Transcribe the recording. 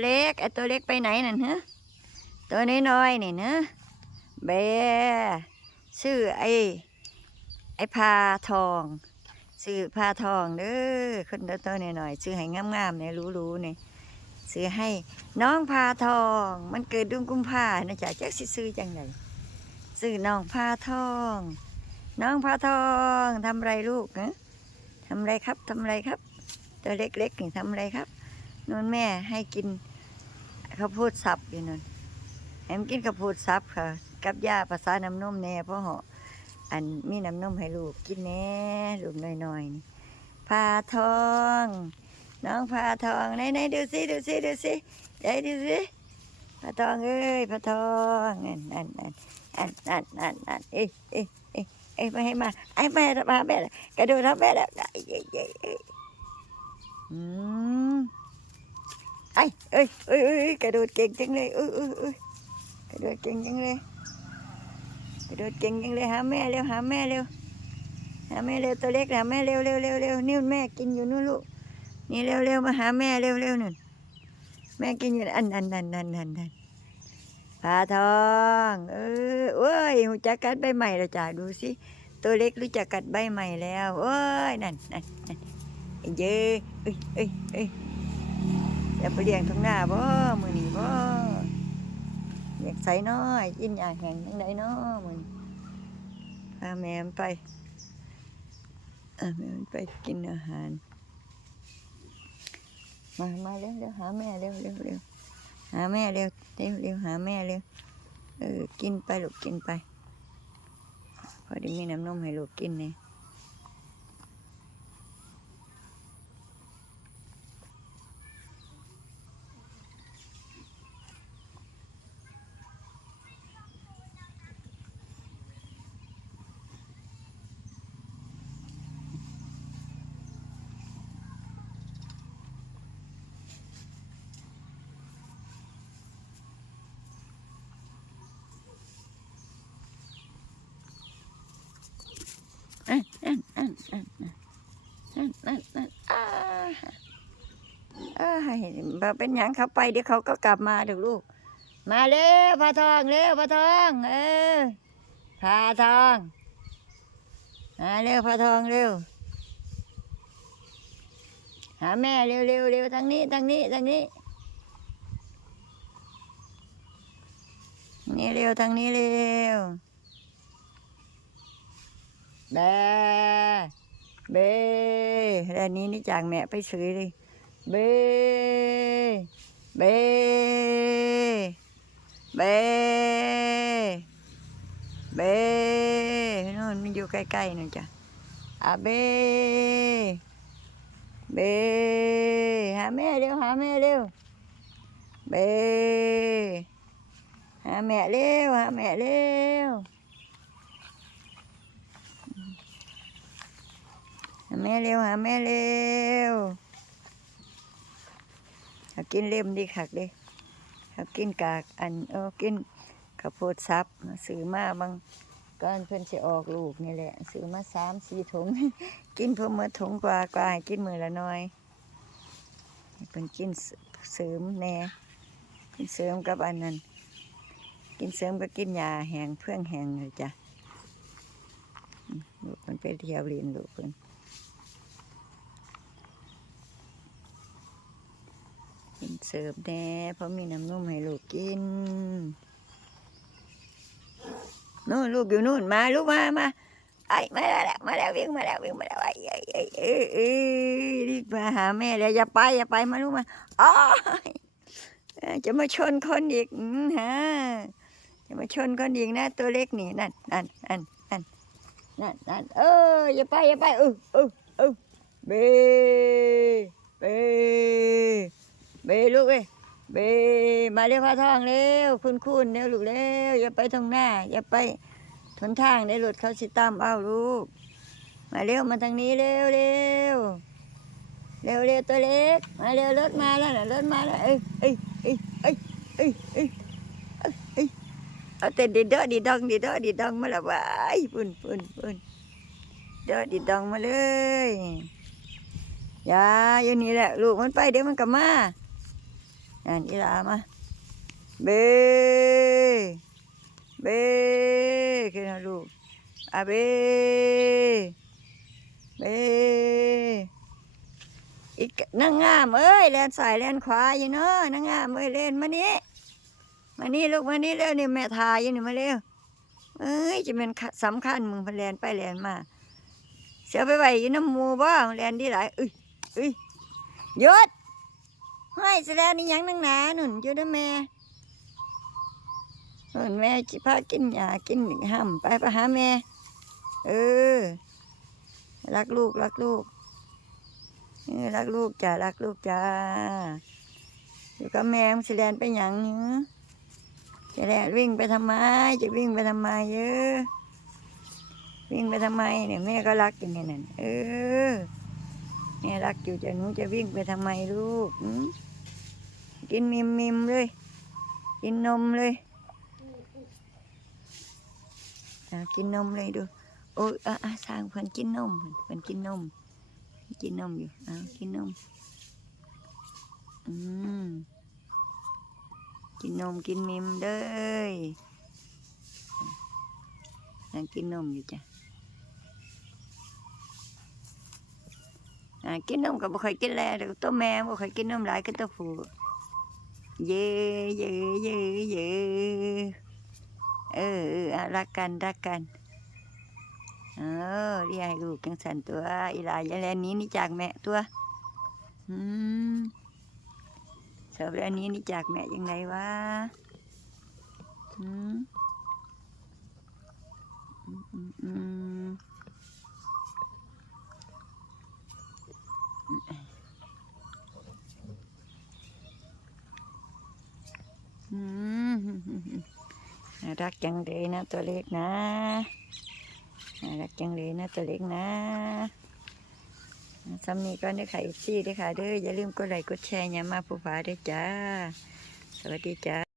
เล็กไอตัวเล็กไปไหนนั่นฮะตัวน้อยๆนี่เนอะเบชื่อไอไอพาทองชื่อพาทองเด้อคนตัวตัวๆหน่อยๆชื่อให้งามๆเนี่ยรู้ๆเนี่ยซื้อให้น้องพาทอง มันเกิดดือนกุมภานะจ๊ะจักสิซื้อจังไดซื้อน้องพาทอง น้องพาทองทำไรลูกฮะทำไรครับทำไรครับ ตัวเล็กๆนี่ทำไรครับนนแม่ให้กิน ข้าวโพดสับอยู่นนให้มันกินข้าวโพดสับค่ะ กับยาภาษาน้ำนมแน่เพราะเหาะอันมีน้ำนมให้ลูกกินแน่ลูกน้อยๆนี่พาทอง น้องพาทองไหนไหนๆดูสิดูสิดูสิไหนดูสิพาทองเอ้ยพาทองนั่นนั่นนั่นนั่นนั่นนั่นนั่นเอ้ยเอ้ยเอ้ยเอ้ยมาให้มาไอ้แม่มาแม่ละกระโดดทับแม่แล้วเอ้ยเอ้ยเอ้ยอืม อ้เอ้ยเอ้ยเอ้ยกระโดดเก่งจังเลยเอ้ยเอ้ยเอ้ยกระโดดเก่งจังเลยกระโดดเก่งจังเลยหาแม่เร็วหาแม่เร็วหาแม่เร็วตัวเล็กหาแม่เร็วเร็วเร็วเร็วนี่แม่กินอยู่นู่นลูกนี่เร็วเร็วมาหาแม่เร็วเร็วหนั่นแม่กินอยู่อันอันอันอันอันอันปลาทองเออโอ้ยหูจักกัดใบใหม่ล้วจ้าดูสิตัวเล็กรู้จักกัดใบใหม่แล้วโอ้ยนั่นนั่นนั่นเย้เอ้ยเอ้ยเอ้ย อย่าไปเลี้ยงท้องหน้าบ่มือนี้บ่อยากใส่น้อยกินยาแห้งทั้งใดน้อมือนี้พาแม่ไปอแม่ไปกินอาหาร มามาเร็วเร็วหาแม่เร็วเร็วเร็วหาแม่เร็วเร็วเร็วหาแม่เร็วเออกินไปลูกกินไป พอด้มีน้ำนมให้ลูกกินเนี่ยอันอันอันอันอันอันอันอ่าเออให้ บ่เป็นหยังเขาไปเดี๋ยวเขาก็กลับมาเดี๋ยวลูก มาเร็วพาทองเร็วพาทอง เออพาทองมาเร็วพาทองเร็ว หาแม่เร็วเร็วเร็วทางนี้ทางนี้ทางนี้ นี่เร็วทางนี้เร็วแบเบแล้วนี้นี่จากแม่ไปซื้อเลยเบ เบเบเบนู่นมันอยู่ใกล้ๆนู่นจ้ะอาเบเบหาแม่เร็วหาแม่เร็วเบหาแม่เร็วหาแม่เร็วหาแม่เร็วหาแม่เร็วากินเล่มดีคักเด้เขากินกากอันเออกินข้าวโพดซับซื้อมาบางก้อนเพิ่นสิออกลูกนี่แหละซื้อมาสามสี่ถุง กินเพิ่มมือถุงกว่ากว่ากินมือละหน้อยเพิ่นกินเสริมแน่กินเสริมกับอันนั้นกินเสริมก็กินยาแหงเพื่องแหงเลยจ้ะมลูกเพิ่นไปเที่ยวเรียนลูกเพิ่น กินเสิร์ฟแน่เพราะมีน้ำนุ่มให้ลูกกินนู่นลูกอยู่นู่นมาลูกมามาไอ้มาแล้วมาแล้ววิ่งมาแล้ววิ่งมาแล้วไอ้ไอ้ไอ้เอ้ยเอ้ยรีบมาหาแม่แล้วอย่าไปอย่าไปมาลูกมาอ๋อจะมาชนคนอีกฮะจะมาชนคนอีกนะ ตัวเล็กนี่นั่นนั่นนั่นนั่นนั่นนั่นเอออย่าไปอย่าไปเออเออเออเบเบ บลูกเอ้ยเบมาเรียกพระทองเร็วคุณคุณเร็วลูกเร็วอย่าไปทางหน้า อย่าไปทนทางในรถเขาสิตามเอาลูก มาเร็วมาทางนี้เร็วเร็วเร็วเร็วตัวเล็กมาเร็วรถมาแล้วนะรถมาแล้วเอ้เอ้ยเอ้ยเอ้ยเอ้ยเอ้ยเอ้ยเอาแต่ดีดอดีดองดีดอดีดองมาละวายปุ่นปุ่นปุ่นดอดีดองมาเลยอย่าอย่างนี้แหละลูกมันไปเดี๋ยวมันกลับมา อ่านอีหลามาเบเบขึ้นมาลูกอาเบเบอีกนางงามเอ้ยแลนสายแลนขวาอยู่เนาะนางงามเอ้ยเล่นมานี่มานี่ลูกมานี่เร็วนี่แม่ทายอยู่นี่มาเร็วเอ้ยจะเป็นสำคัญมึงเพนแลนไปแลนมาเสียไปไว้อยู่น้ำมูบ้างแลนที่หลายเอ้ยเอ้ย หยุดให้แสดงนี่ยังนั่งหนาหนุนอยู่นะแม่หนุนแม่จิพากินยากินห้ำไปไปหาแม่ เออ รักลูกรักลูกเออรักลูกจ้ารักลูกจ้าอยู่กับแม่มสิแลนไปหยังเนื้อจะแลนวิ่งไปทำไม จะวิ่งไปทำไมเยอะวิ่งไปทำไมเนี่ยแม่ก็รักอยู่เนี่ยนั่นเออ แม่รักอยู่จะหนูจะวิ่งไปทำไมลูกกินมิมมิมเลย กินนมเลยกินนมเลยดู โอ้ยอะอะสร้างเพิ่นกินนมเพิ่นเพิ่นกินนม กินนมอยู่อ้าวกินนม อืม กินนมกินมิมเด้ยนั่งกินนมอยู่จ้ะอ่า กินนมก็บ่ค่อยกินแล้วเดี๋ยวตัวแม่บ่ค่อยกินนมหลายก็ตัวผู้เย่เย่เย่เย่เออรักกันรักกันเออเรียกให้ลูกจังสันตัวอีหลายยายแลนนี้นี่จากแม่ตัวอืมเสิร์ฟแล้วนี้นี่จากแม่ยังไงวะอืมอืมอืมอืมอืมน่า รักจังเลยนะตัวเล็กนะน่ารักจังเลยนะตัวเล็กนะสามีก็ได้ค่ะอีซี่ด้วยค่ะเด้ออย่าลืมกดไลค์กดแชร์อย่ามาผู้ฟ้าด้วยจ้า สวัสดีจ้า